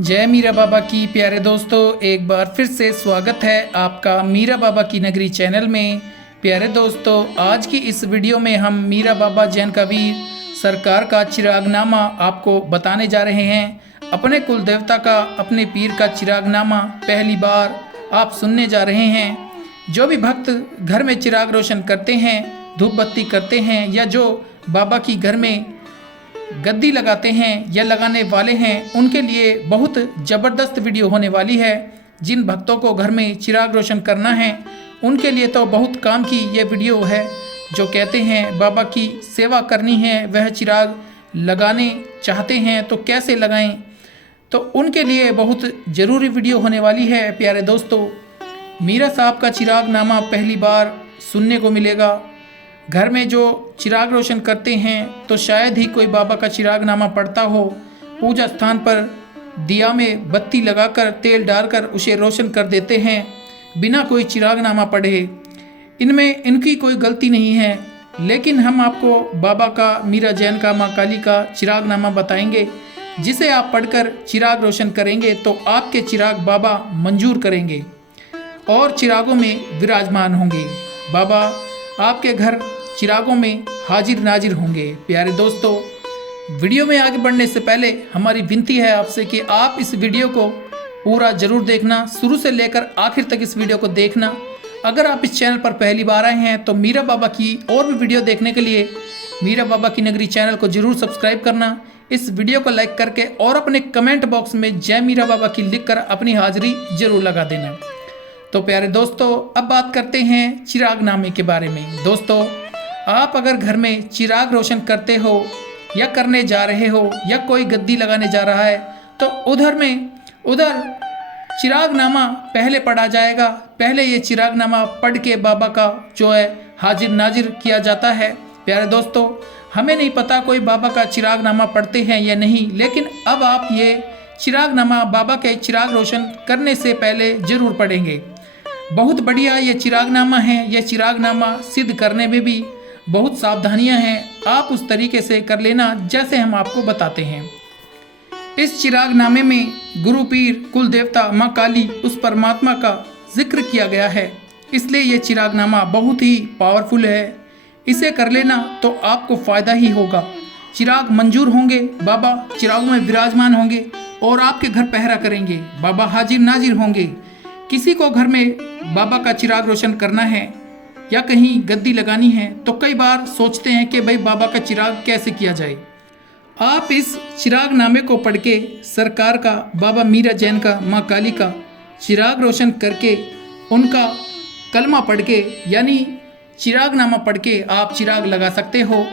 जय मीरा बाबा की। प्यारे दोस्तों, एक बार फिर से स्वागत है आपका मीरा बाबा की नगरी चैनल में। प्यारे दोस्तों, आज की इस वीडियो में हम मीरा बाबा जैन का वीर सरकार का चिरागनामा आपको बताने जा रहे हैं। अपने कुल देवता का, अपने पीर का चिरागनामा पहली बार आप सुनने जा रहे हैं। जो भी भक्त घर में चिराग रोशन करते हैं, धूप बत्ती करते हैं, या जो बाबा की घर में गद्दी लगाते हैं या लगाने वाले हैं, उनके लिए बहुत ज़बरदस्त वीडियो होने वाली है। जिन भक्तों को घर में चिराग रोशन करना है उनके लिए तो बहुत काम की ये वीडियो है। जो कहते हैं बाबा की सेवा करनी है, वह चिराग लगाने चाहते हैं तो कैसे लगाएं, तो उनके लिए बहुत ज़रूरी वीडियो होने वाली है। प्यारे दोस्तों, मीरा साहब का चिरागनामा पहली बार सुनने को मिलेगा। घर में जो चिराग रोशन करते हैं तो शायद ही कोई बाबा का चिरागनामा पढ़ता हो। पूजा स्थान पर दिया में बत्ती लगाकर तेल डालकर उसे रोशन कर देते हैं बिना कोई चिरागनामा पढ़े। इनमें इनकी कोई गलती नहीं है, लेकिन हम आपको बाबा का, मीरा जैन का, माँ काली का चिरागनामा बताएंगे, जिसे आप पढ़कर चिराग रोशन करेंगे तो आपके चिराग बाबा मंजूर करेंगे और चिरागों में विराजमान होंगे। बाबा आपके घर चिरागों में हाजिर नाजिर होंगे। प्यारे दोस्तों, वीडियो में आगे बढ़ने से पहले हमारी विनती है आपसे कि आप इस वीडियो को पूरा जरूर देखना, शुरू से लेकर आखिर तक इस वीडियो को देखना। अगर आप इस चैनल पर पहली बार आए हैं तो मीरा बाबा की और भी वीडियो देखने के लिए मीरा बाबा की नगरी चैनल को जरूर सब्सक्राइब करना। इस वीडियो को लाइक करके और अपने कमेंट बॉक्स में जय मीरा बाबा की लिख कर अपनी हाजिरी जरूर लगा देना। तो प्यारे दोस्तों, अब बात करते हैं चिरागनामे के बारे में। दोस्तों, आप अगर घर में चिराग रोशन करते हो या करने जा रहे हो या कोई गद्दी लगाने जा रहा है तो उधर चिरागनामा पहले पढ़ा जाएगा। पहले ये चिरागनामा पढ़ के बाबा का जो है हाजिर नाजिर किया जाता है। प्यारे दोस्तों, हमें नहीं पता कोई बाबा का चिरागनामा पढ़ते हैं या नहीं, लेकिन अब आप ये चिरागनामा बाबा के चिराग रोशन करने से पहले ज़रूर पढ़ेंगे। बहुत बढ़िया ये चिरागनामा है। यह चिरागनामा सिद्ध करने में भी बहुत सावधानियां हैं। आप उस तरीके से कर लेना जैसे हम आपको बताते हैं। इस चिरागनामे में गुरु पीर, कुल देवता, माँ काली, उस परमात्मा का जिक्र किया गया है, इसलिए ये चिरागनामा बहुत ही पावरफुल है। इसे कर लेना तो आपको फ़ायदा ही होगा। चिराग मंजूर होंगे, बाबा चिरागों में विराजमान होंगे और आपके घर पहरा करेंगे। बाबा हाजिर नाजिर होंगे। किसी को घर में बाबा का चिराग रोशन करना है या कहीं गद्दी लगानी है तो कई बार सोचते हैं कि भाई बाबा का चिराग कैसे किया जाए। आप इस चिरागनामे को पढ़ के सरकार का, बाबा मीरा जैन का, माँ काली का चिराग रोशन करके उनका कलमा पढ़ के, यानी चिरागनामा पढ़ के आप चिराग लगा सकते हो।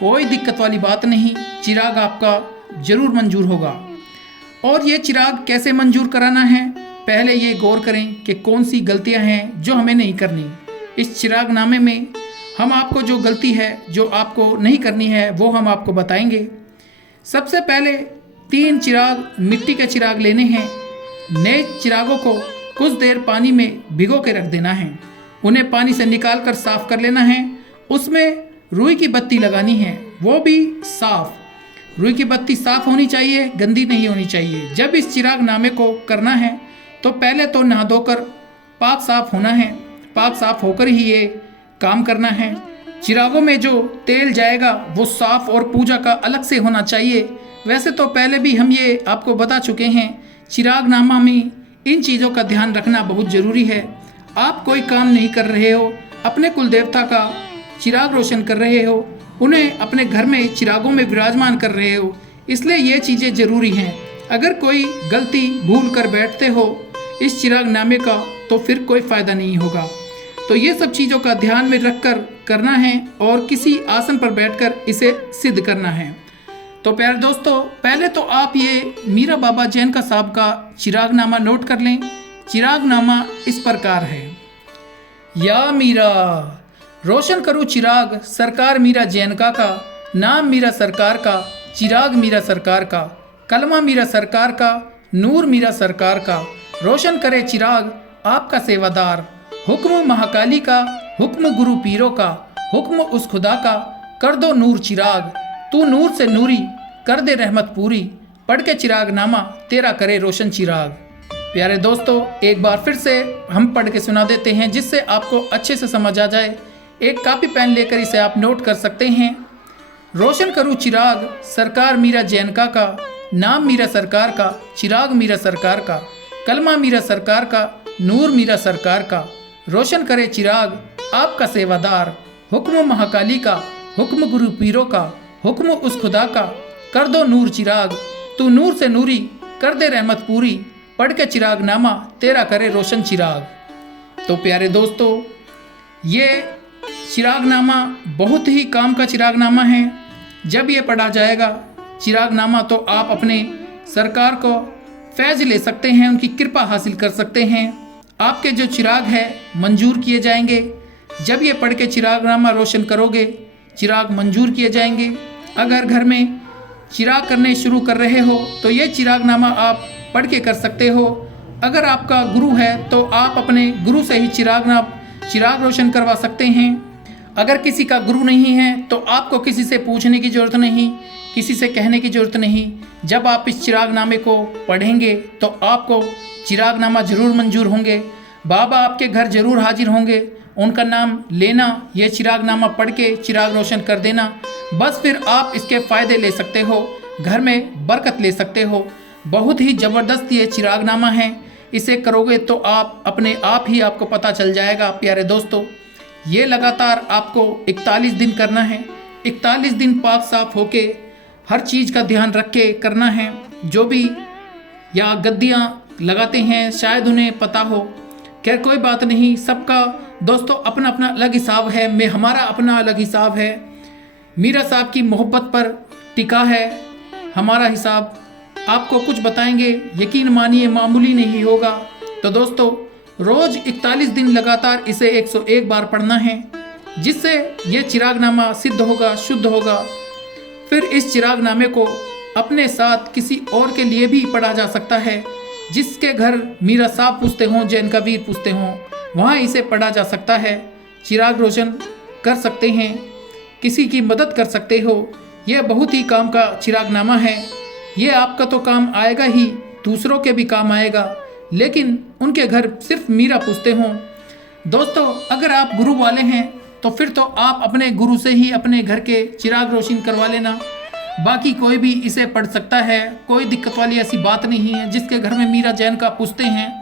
कोई दिक्कत वाली बात नहीं, चिराग आपका ज़रूर मंजूर होगा। और ये चिराग कैसे मंजूर कराना है, पहले ये गौर करें कि कौन सी गलतियां हैं जो हमें नहीं करनी। इस चिरागनामे में हम आपको जो गलती है, जो आपको नहीं करनी है, वो हम आपको बताएंगे। सबसे पहले 3 चिराग, मिट्टी के चिराग लेने हैं। नए चिरागों को कुछ देर पानी में भिगो के रख देना है। उन्हें पानी से निकाल कर साफ कर लेना है। उसमें रुई की बत्ती लगानी है, वो भी साफ। रुई की बत्ती साफ होनी चाहिए, गंदी नहीं होनी चाहिए। जब इस चिरागनामे को करना है तो पहले तो नहा धोकर पाक साफ होना है। पाक साफ होकर ही ये काम करना है। चिरागों में जो तेल जाएगा वो साफ और पूजा का अलग से होना चाहिए। वैसे तो पहले भी हम ये आपको बता चुके हैं। चिरागनामा में इन चीज़ों का ध्यान रखना बहुत ज़रूरी है। आप कोई काम नहीं कर रहे हो, अपने कुल देवता का चिराग रोशन कर रहे हो, उन्हें अपने घर में चिरागों में विराजमान कर रहे हो, इसलिए ये चीज़ें ज़रूरी हैं। अगर कोई गलती भूल कर बैठते हो इस चिरागनामे का तो फिर कोई फ़ायदा नहीं होगा। तो ये सब चीज़ों का ध्यान में रखकर करना है और किसी आसन पर बैठकर इसे सिद्ध करना है। तो प्यारे दोस्तों, पहले तो आप ये मीरा बाबा जैन का साहब का चिरागनामा नोट कर लें। चिरागनामा इस प्रकार है। या मीरा रोशन करूँ चिराग सरकार मीरा जैन का नाम मीरा सरकार का, चिराग मीरा सरकार का, कलमा मीरा सरकार का, नूर मीरा सरकार का, रोशन करे चिराग आपका सेवादार। हुक्म महाकाली का, हुक्म गुरु पीरों का, हुक्म उस खुदा का, कर दो नूर चिराग। तू नूर से नूरी कर दे रहमत पूरी, पढ़ के चिराग नामा तेरा करे रोशन चिराग। प्यारे दोस्तों, एक बार फिर से हम पढ़ के सुना देते हैं जिससे आपको अच्छे से समझ आ जाए। एक कॉपी पेन लेकर इसे आप नोट कर सकते हैं। रोशन करूँ चिराग सरकार मीरा जैन का, नाम मीरा सरकार का, चिराग मीरा सरकार का, कलमा मीरा सरकार का, नूर मीरा सरकार का। रोशन करे चिराग आपका सेवादार, हुक्म महाकाली का, हुक्म गुरु पीरों का, हुक्म उस खुदा का, कर दो नूर चिराग, तू नूर से नूरी, कर दे रहमत पूरी, पढ़ के चिराग नामा तेरा करे रोशन चिराग। तो प्यारे दोस्तों, ये चिराग नामा बहुत ही काम का चिराग नामा है। जब ये पढ़ा जाएगा चिराग नामा तो आप अपने सरकार को फैज़ ले सकते हैं, उनकी कृपा हासिल कर सकते हैं। आपके जो चिराग है मंजूर किए जाएंगे। जब ये पढ़ के चिराग नामा रोशन करोगे चिराग मंजूर किए जाएंगे। अगर घर में चिराग करने शुरू कर रहे हो तो ये चिराग नामा आप पढ़ के कर सकते हो। अगर आपका गुरु है तो आप अपने गुरु से ही चिराग रोशन करवा सकते हैं। अगर किसी का गुरु नहीं है तो आपको किसी से पूछने की ज़रूरत नहीं, किसी से कहने की ज़रूरत नहीं। जब आप इस चिराग नामे को पढ़ेंगे तो आपको चिराग नामा ज़रूर मंजूर होंगे। बाबा आपके घर ज़रूर हाजिर होंगे, उनका नाम लेना, ये चिराग नामा पढ़ के चिराग रोशन कर देना। बस फिर आप इसके फ़ायदे ले सकते हो, घर में बरकत ले सकते हो। बहुत ही ज़बरदस्त ये चिराग नामा है। इसे करोगे तो आप अपने आप ही आपको पता चल जाएगा। प्यारे दोस्तों, ये लगातार आपको 41 दिन करना है। 41 दिन पाक साफ होके हर चीज़ का ध्यान रख के करना है। जो भी या गद्दियाँ लगाते हैं शायद उन्हें पता हो, खैर कोई बात नहीं। सबका दोस्तों अपना अपना अलग हिसाब है, हमारा अपना अलग हिसाब है। मीरा साहब की मोहब्बत पर टिका है हमारा हिसाब। आपको कुछ बताएंगे, यकीन मानिए मामूली नहीं होगा। तो दोस्तों, रोज़ 41 दिन लगातार इसे 101 बार पढ़ना है, जिससे ये चिरागनामा सिद्ध होगा, शुद्ध होगा। फिर इस चिरागनामे को अपने साथ किसी और के लिए भी पढ़ा जा सकता है। जिसके घर मीरा साहब पूछते हों, जैन का वीर पूछते हों, वहाँ इसे पढ़ा जा सकता है। चिराग रोशन कर सकते हैं, किसी की मदद कर सकते हो। यह बहुत ही काम का चिरागनामा है। ये आपका तो काम आएगा ही, दूसरों के भी काम आएगा, लेकिन उनके घर सिर्फ मीरा पूछते हों। दोस्तों, अगर आप गुरु वाले हैं तो फिर तो आप अपने गुरु से ही अपने घर के चिराग रोशन करवा लेना। बाकी कोई भी इसे पढ़ सकता है, कोई दिक्कत वाली ऐसी बात नहीं है। जिसके घर में मीरा जैन का पूछते हैं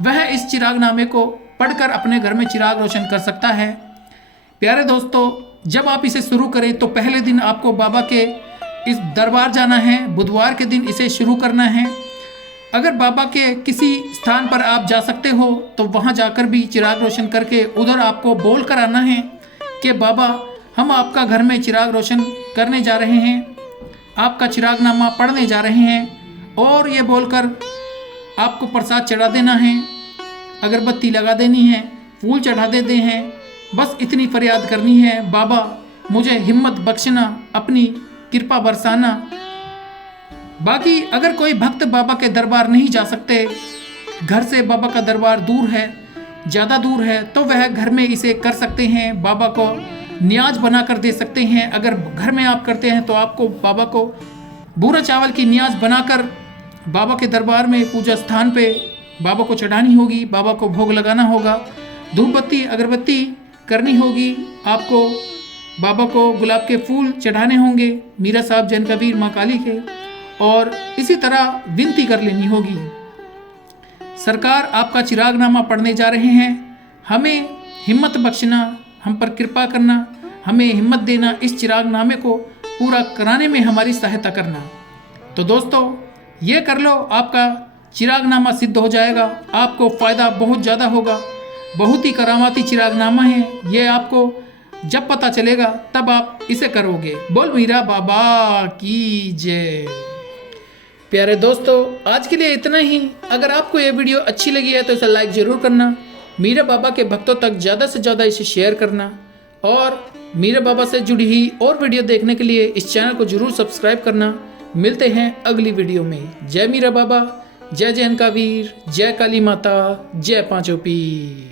वह इस चिरागनामे को पढ़कर अपने घर में चिराग रोशन कर सकता है। प्यारे दोस्तों, जब आप इसे शुरू करें तो पहले दिन आपको बाबा के इस दरबार जाना है। बुधवार के दिन इसे शुरू करना है। अगर बाबा के किसी स्थान पर आप जा सकते हो तो वहाँ जाकर भी चिराग रोशन करके उधर आपको बोल कर आना है कि बाबा, हम आपका घर में चिराग रोशन करने जा रहे हैं, आपका चिरागनामा पढ़ने जा रहे हैं। और ये बोलकर आपको प्रसाद चढ़ा देना है, अगरबत्ती लगा देनी है, फूल चढ़ा देते हैं। बस इतनी फरियाद करनी है, बाबा मुझे हिम्मत बख्शना, अपनी कृपा बरसाना। बाकी अगर कोई भक्त बाबा के दरबार नहीं जा सकते, घर से बाबा का दरबार दूर है, ज़्यादा दूर है, तो वह घर में इसे कर सकते हैं। बाबा को न्याज बना कर दे सकते हैं। अगर घर में आप करते हैं तो आपको बाबा को बूरा चावल की न्याज बनाकर बाबा के दरबार में पूजा स्थान पे बाबा को चढ़ानी होगी, बाबा को भोग लगाना होगा, धूप बत्ती अगरबत्ती करनी होगी, आपको बाबा को गुलाब के फूल चढ़ाने होंगे मीरा साहब जैन का वीर माँ काली के, और इसी तरह विनती कर लेनी होगी। सरकार आपका चिरागनामा पढ़ने जा रहे हैं, हमें हिम्मत बख्शना, हम पर कृपा करना, हमें हिम्मत देना, इस चिरागनामे को पूरा कराने में हमारी सहायता करना। तो दोस्तों, ये कर लो, आपका चिरागनामा सिद्ध हो जाएगा। आपको फ़ायदा बहुत ज़्यादा होगा। बहुत ही करामाती चिरागनामा है ये। आपको जब पता चलेगा तब आप इसे करोगे। बोल मीरा बाबा की जय। प्यारे दोस्तों, आज के लिए इतना ही। अगर आपको ये वीडियो अच्छी लगी है तो इसे लाइक ज़रूर करना, मीरा बाबा के भक्तों तक ज़्यादा से ज़्यादा इसे शेयर करना, और मीरा बाबा से जुड़ी हुई और वीडियो देखने के लिए इस चैनल को ज़रूर सब्सक्राइब करना। मिलते हैं अगली वीडियो में। जय मीरा बाबा, जय जैन का वीर, जय काली माता, जय पांचों पीर।